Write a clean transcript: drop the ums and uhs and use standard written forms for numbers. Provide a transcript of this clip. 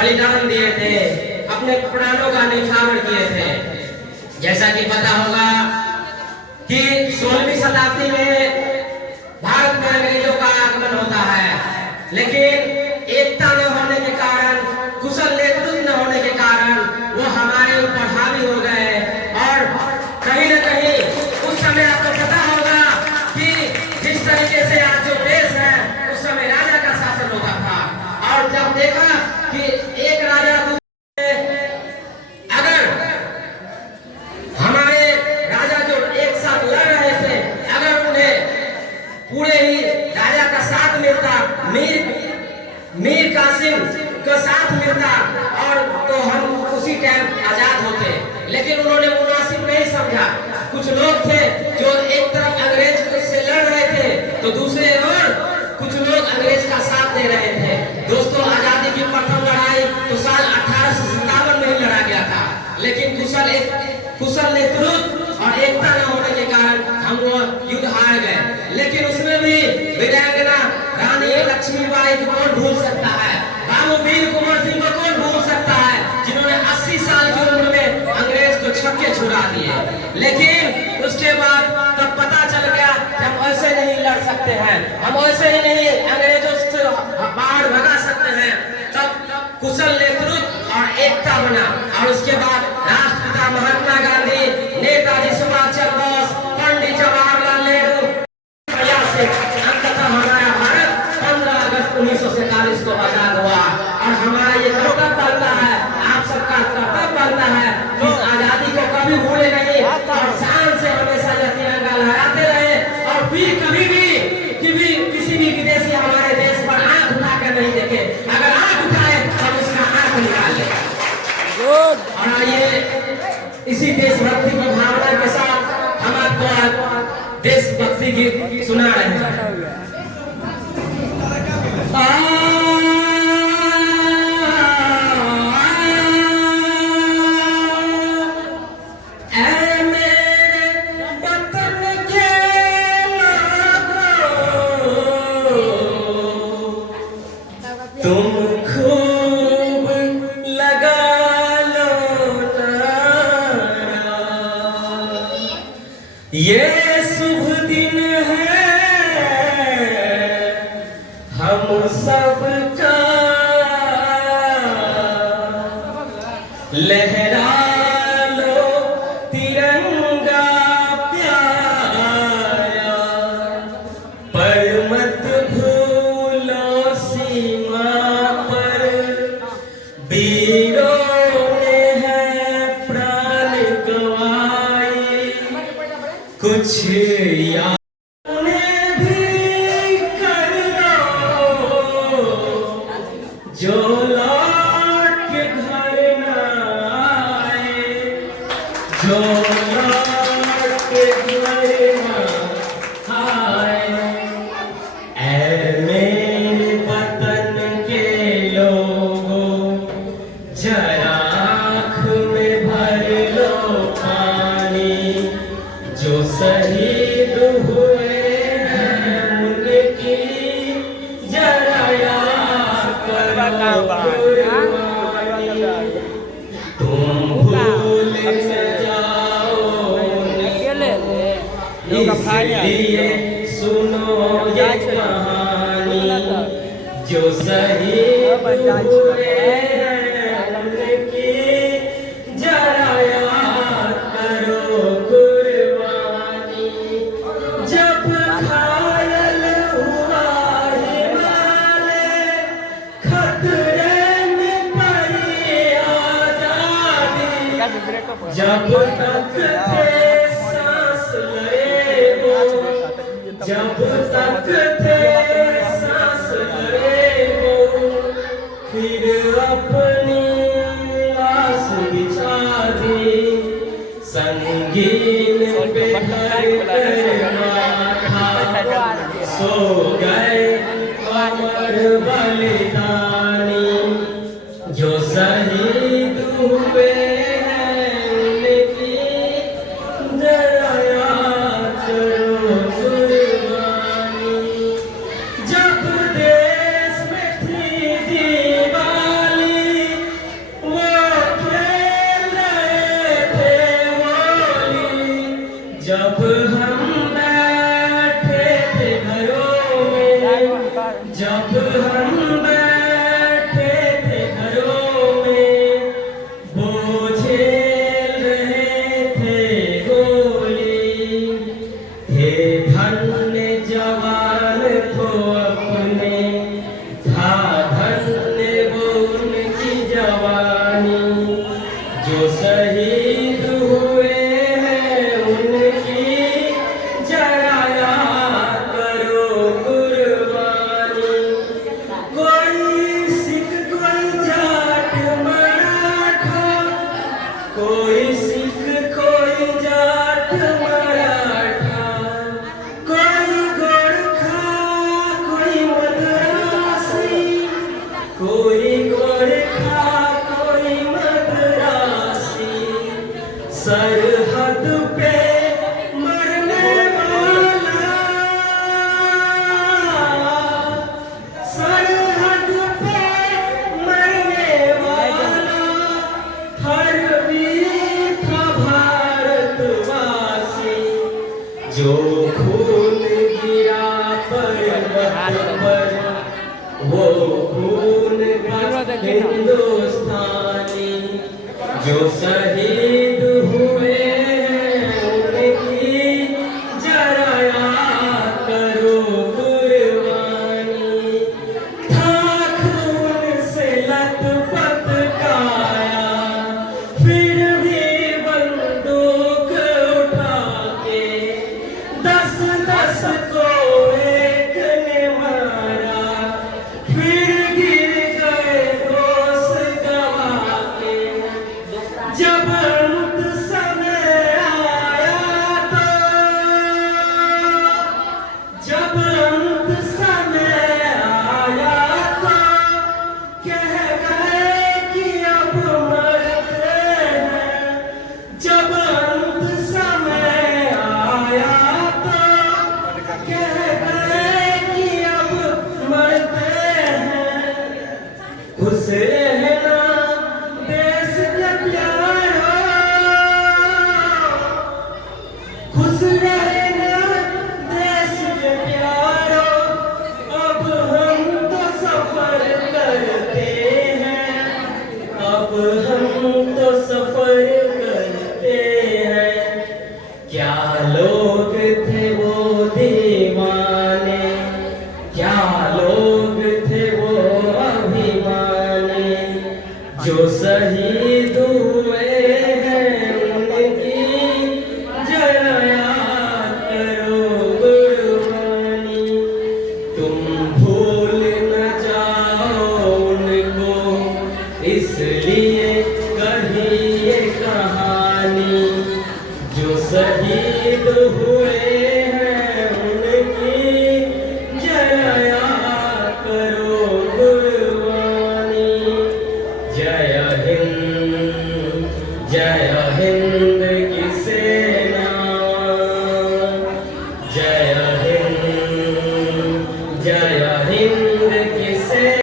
बलिदान दिए थे, अपने प्राणों का न्यौछावर किए थे। जैसा कि पता होगा कि 16वीं शताब्दी में भारत में अंग्रेजों का आगमन होता है, लेकिन एकता न होने के कारण, कुशल नेतृत्व न होने के कारण वो हमारे ऊपर हावी हो गए। और कहीं न कहीं उस समय आपको पता होगा कि जिस तरीके से आज जो देश है, उस समय राजा का शासन होता था। और जब देखा कि एक राजा अगर हमारे राजा जो एक साथ लड़ रहे थे, अगर उन्हें पूरे ही राजा का साथ मिलता, मीर कासिम का साथ मिलता, और तो हम उसी टाइम आजाद होते। लेकिन उन्होंने मुनासिब नहीं समझा। कुछ लोग थे जो एक तरफ अंग्रेज से लड़ रहे थे, तो दूसरे ओर कुछ लोग अंग्रेज का साथ दे रहे थे। दोस्तों, आजादी की प्रथम लड़ाई तो साल 1857 में ही लड़ा गया था, लेकिन कुशल नेतृत्व और एकता न होने के कारण हम वो युद्ध हार गए। लेकिन उसमें भी वीरांगना रानी लक्ष्मीबाई को कौन भूल सकता है, बाबू वीर कुंवर सिंह को कौन भूल सकता है, जिन्होंने 80 साल की उम्र में अंग्रेज को छक्के छुड़ा दिए। लेकिन उसके बाद तब पता चल गया कि हम ऐसे नहीं लड़ सकते हैं, हम ऐसे ही नहीं अंग्रेजों से बाहर भगा सकते हैं। तब कुशल नेतृत्व और एकता बना, और उसके बाद राष्ट्रपिता महात्मा गांधी, नेताजी सुभाष चंद्र बोस, पंडित जवाहरलाल नेहरू से अंततः हमारा भारत 15 अगस्त 1947 को आजाद हुआ। और हमारा ये कर्तव्य बनता है, आप सबका कर्तव्य बनता है, इस आजादी को कभी भूले नहीं और शान से हमेशा यह तिरंगा लहराते रहे। और फिर कभी भी किसी भी विदेशी हमारे देश पर आंख उठाकर नहीं देखे। अगर आंख उठाए तो उसका आंख निकाल ले। और आइए इसी देशभक्ति की भावना के साथ हम आपको देशभक्ति गीत सुना रहे हैं। तुम खूब लगा लो नारा, ये शुभ दिन है हम सबका, लहरा लो तिरंगा प्यारा, पर मत भूलो सीमा पर वीरों ने है प्राण गंवाए। कुछ याद उन्हें भी कर लो जो लौट के घर न आए, जो लौट के घर न आए। ऐ मेरे वतन के लोगों, जरा आँख में भर लो पानी, जो शहीद हुए हैं उनकी जरा याद करो कुर्बानी। तुम भूल न जाओ इसलिए सुनो ये कहानी, जो शहीद हुए हैं उनकी जरा याद करो कुर्बानी। जब घायल हुआ हिमालय, खतरे में पड़ी आजादी, जब तक थे सांस ले वो, जब तक थे सांस ले वो, फिर अपनी लाश बिछा दी, संगीन पे कर माथा, सो गए अमर बलिदानी, जो शहीद हुए हैं उनकी जरा याद करो कुर्बानी। जब देश में थी दिवाली, सरहद पे मरने वाला, सरहद पे मरने वाला हर वीर था भारतवासी। जो खून गिरा पर्वत पर वो खून का हिंदुस्तानी। जो शहीद हुए उनकी जरा याद करो कुर्बानी। था खून से लथपथ काया, फिर भी बंदूक उठा के 10-10 को एक ने मारा। फिर गिर गए दोस्त गवा के। जब अंत समय आया तो, जब अंत समय आया तो कह गए कि अब मरते हैं। जब अंत समय आया तो कह गए कि अब मरते हैं। खुश रहना देश के प्यारो, खुश रहना देश के प्यारो। अब हम तो सफर करते हैं, अब हम तो सफर करते हैं। क्या लोग थे वो दीवाने, क्या लोग थे वो अभिमानी। जो शहीद हुए हैं उनकी जरा याद करो कुर्बानी। तुम भूल न जाओ उनको, इसलिए कही ये कहानी। जो शहीद हुए